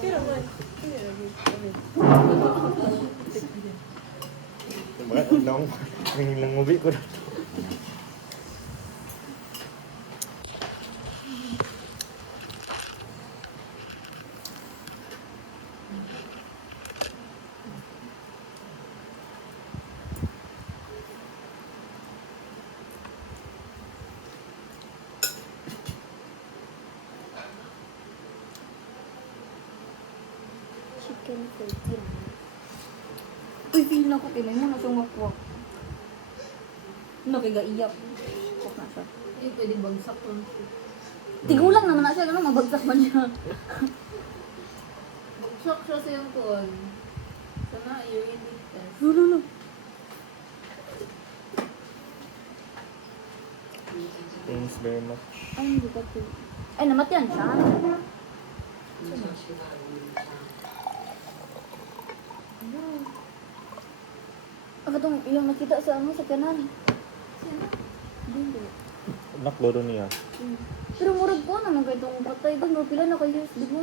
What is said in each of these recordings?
Kira man. Kira lagi. Bakit nang nangubi ko na. Chicken 14. Uy, feel na ko. Tinay mo na siyang makuha. Nakigaiyak. Huwag na siya. Eh, pwede bagsak ko. Tigulang naman na siya. Ano, mabagsak man siya. Shock siya sa yung kuwan. Sana, urine test. No. Thanks very much. Ay, hindi ka to. Ay, namatian siya. Ang katong ilang nakita sa ano sa kanan. Hindi. Nakloro niya. Pero murag ko naman kayo itong patay. Gano'n, pila na kayo. Di mo?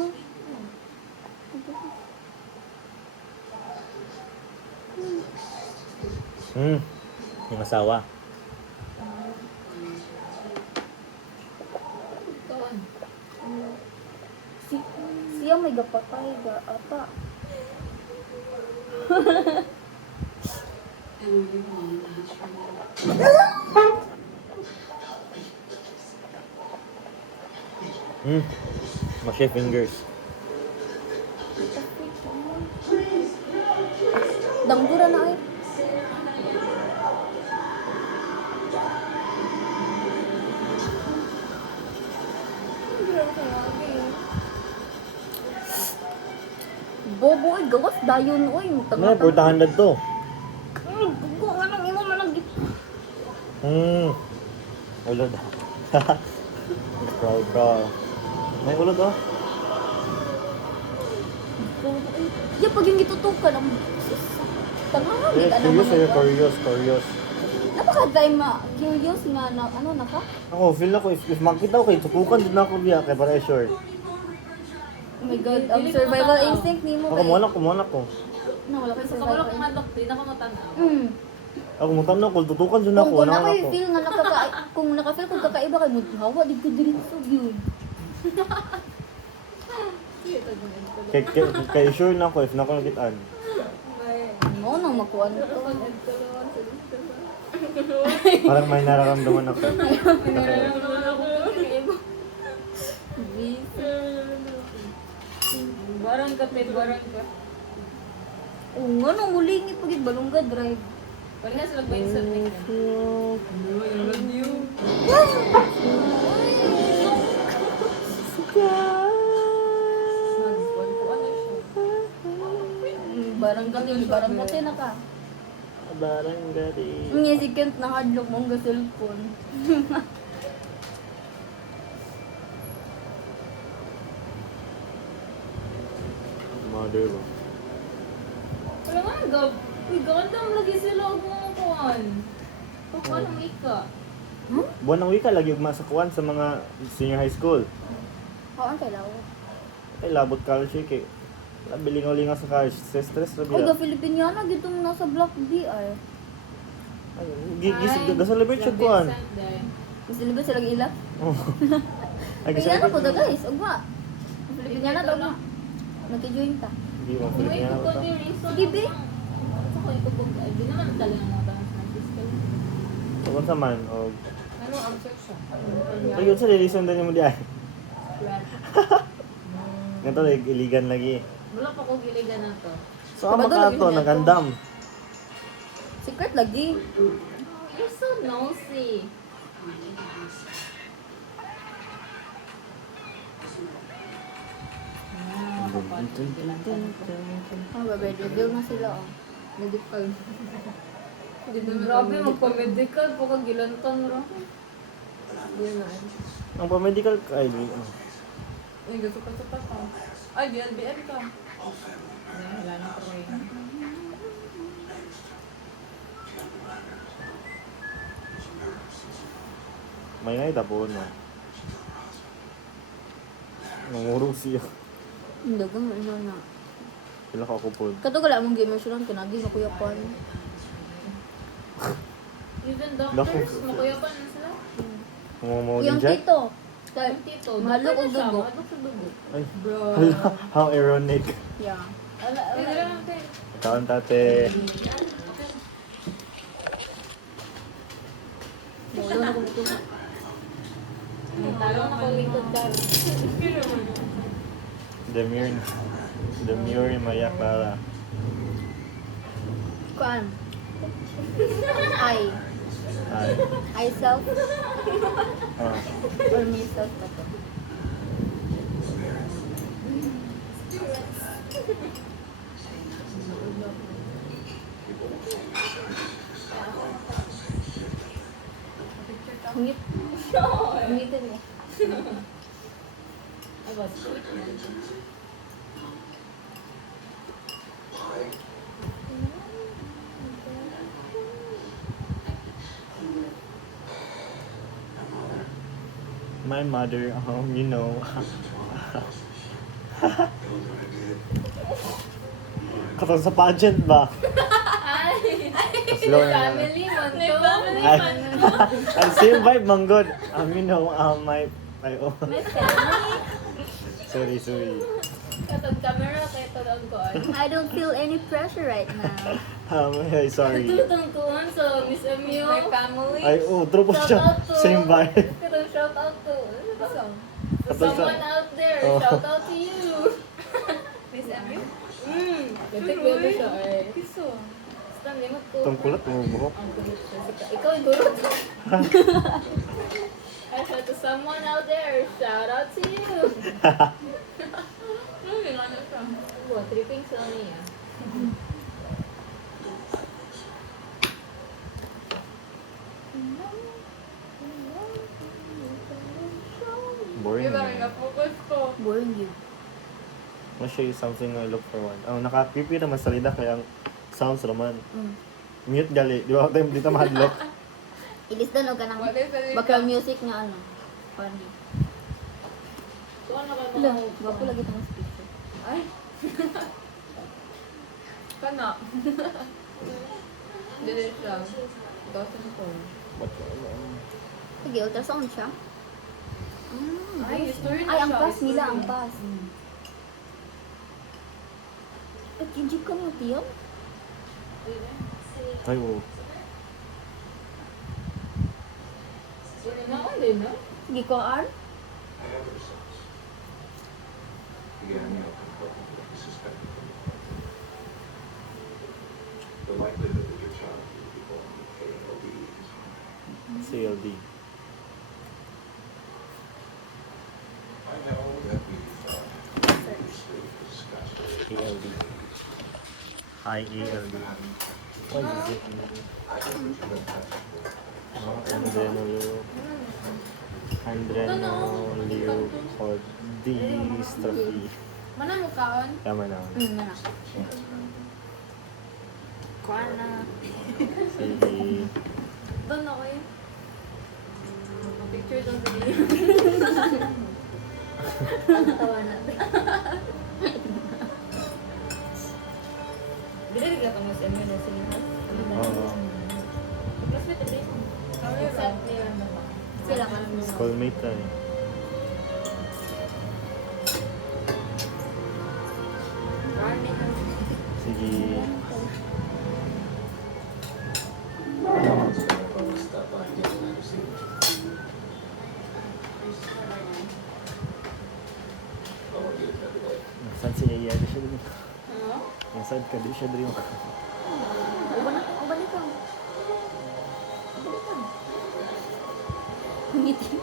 Yung asawa. Kuwan. Siya may gapatay. Ata. Mashe fingers. Damgura na ay. Bobo ay gawas dayon oy. May portahan na to. Gugo anong imo man git. Ulod. Proud ka. May ulod oh. Ya pag yung gitutukan ang tangan Eh, ka curious eh, naman. curious. Napaka-time curious nga na ano na ka? Ako, feel na ko, if makita ko kayo, tukukan din ako biya, kaya para sure. Oh my god, ang survival instinct ni mo Ako, kumuha ko. Na wala kay Sa survival kamalo ko instinct. nga doktrina ko matanaw. Ako, mutan na ko, tutukan din ako, Kung ano ako ako. feel nga kung nakafeel kung kakaiba kay mo, hawa di ko diretso yun. Kaya sure na ako, if na ako nakitaan. Mo nang makuha nito. Parang may nararamdaman ako. Barang ka, barang ka. Oo nga nang mulingi pagit balungga drive. Parehas lang ba yung sa tingin? Barang kate na ka. Barang gari. Nga si Kent na hadlock mong ga cellphone. Mother ba? Wala nga, gab. Uy, gandang lagi sila huwag mga kuhan. Pagkuhan ng ika. Buwan ng wika, lagi ugma sa kuwan sa mga senior high school. Oo, ang kailaw. Kay labot college kay bilingaw-lingaw sa college. Stress ra Ay, biya. ga Filipiniana gitong nasa Block B ay. Ga-celebrate siya kuwan. Gusto nila sila ila. Ay, Kaya na po ga-celebrate. to guys, ugma. Filipiniana daw na. Nagki-join ta. Hindi mo Uy, Filipina na kung to. yung reason. Sige, be. Ako, ikubog. Ay, di naman talaga mga tanong sa fiscal. So, kung sa man, o... Ano ang section? Ayun sa lilisan din mo di ay. Ganito, iligan lagi. Wala pa ko giligan na to. So, ang makato, nagandam. Secret lagi. You're so nosy. Oh, babe, reveal na sila oh. Medical. Grabe, magpa-medical po kang gilantan ro. Ang pa-medical ka, ay, Ay, gusto ka sa tata. Ay, BLBM ka. Ay, wala na ko rin. may ngay tapon mo. Nangurong siya. Hindi ko ano na. Pila ka ako po. Kato gala mong gamer sila, kinagi na kuya pan. Even Naku. doctors, makuyapan na sila. Mo Yung inject? tito. Yung tito, Mahalo doctor kong na siya, dugo. mahalo sa dugo. Ay, Bro. hala, how ironic. Yeah. Pwede lang, te. Kaon tate. Wala na kung ito. Talo na ko lingkod ka. Demure Maya Clara. Kuan. I. Ay. I self Ah. or myself pa to. Ngit. Ngitin mo. Ay, ba, sweet na. My mother, you know. Katong sa pageant ba? Ay! Slow na. Family man to. Ay, ang same vibe, manggod. You know, oh. My family. Sorry. Katong camera, kaya tawag ko ay. I don't feel any pressure right now. Sorry. Tutong kuhan sa Miss Emil. My family. Ay, true po siya. Shout out to- Same vibe. Katong shout out to. Ano ba song? To Katong sa- someone out there, Oh. shout out to you. Miss Emil. Gantik ba ba siya ay? Kiso. Basta limot ko. Itong kulat mo buhok. Ang kulit siya. Ikaw yung gurot. I said to someone out there, shout out to you. Ano yung ano siya? Wow, tripping sa niya. Boring. na-focus ko. Boring you. I'll show you something I look for one. Naka-creepy naman salida kaya ang sounds naman. Mute gali. Di ba tayo dito mahadlok? Ilisdan o ka ng background music na ano. Funny. So ano ka Wala, gwapo lagi itong speaker. Ay! Kana. Dili siya. 2004. But, Sige, ultrasound siya. Ay, history na Ay, ang siya. pass nila, ang History. pass. At yung jeep ka mo, tiyo? ay, oh. Sino na ako din, no? Sige ko, Ar? The likelihood that your child will be born with ALD is high. CLD. I know that we've previously discussed ALD. High ALD. What is it? I think that you have had Adrenoleukodystrophy. Mana mo kaon? Tama na. Mana. Kuan na. Sige. Doon ako yun. Picture doon sa video. Ang tawa natin. Bila ka kang mas emyo na sila. Oo. Classmate din. Exact niya na ba? Sila ka lang. Schoolmate na eh. Sige. Nasaan si Yaya? Di siya din. Ano? Nasaan ka? Di siya din. Ubalik ka. Ngiti.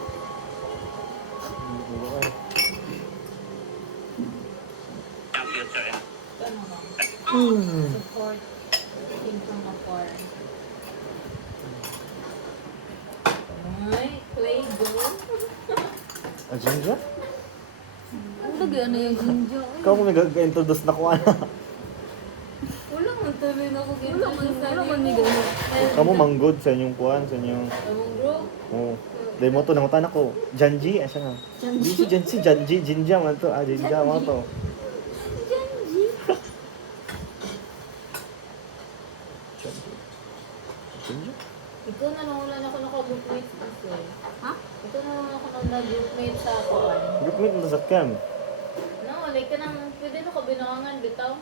Ano ba? Support team from afar. Ay, play go. Ginger? Ang lagi ano yung ginjo. Ikaw kung may introduce na ko ano. Wala man tuloy na ako Wala man may gano'n. Kamu manggod sa inyong kuan, sa inyong... Among bro. Oh. Dahil mo to, nangutan ako. Janji, siya nga. Di si Janji, Janji, Jinja man to. Jinja mo to. Wait, nasa cam. No, like ka nang, pwede no ka binuangan, bitaw.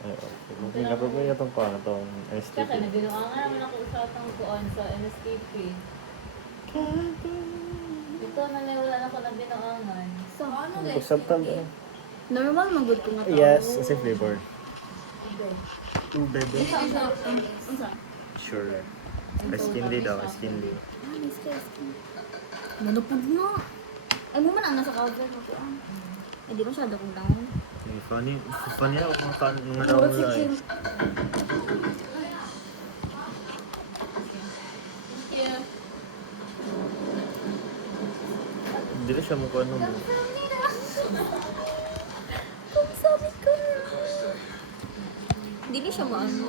Ay, okay. Mag-prepare na itong kuhan, itong Tsaka STP. na, binuangan naman ako sa atang kuan sa NSTP. Ito na lang, wala na ako na binuangan. So, Ano Subtab ba? normal magod ko nga tao. Yes, kasi flavor. Bebe. Unsa? Sure. Ice candy daw, ice candy. Ah, miss ka, manupod na. Ay, mo man ang nasa cover mo ko. Ay, di masyado kong down. Funny. Funny ako mga tao mo lang eh. Yeah. Hindi na siya mukha mo. Kung sabi ko na. Hindi siya maano.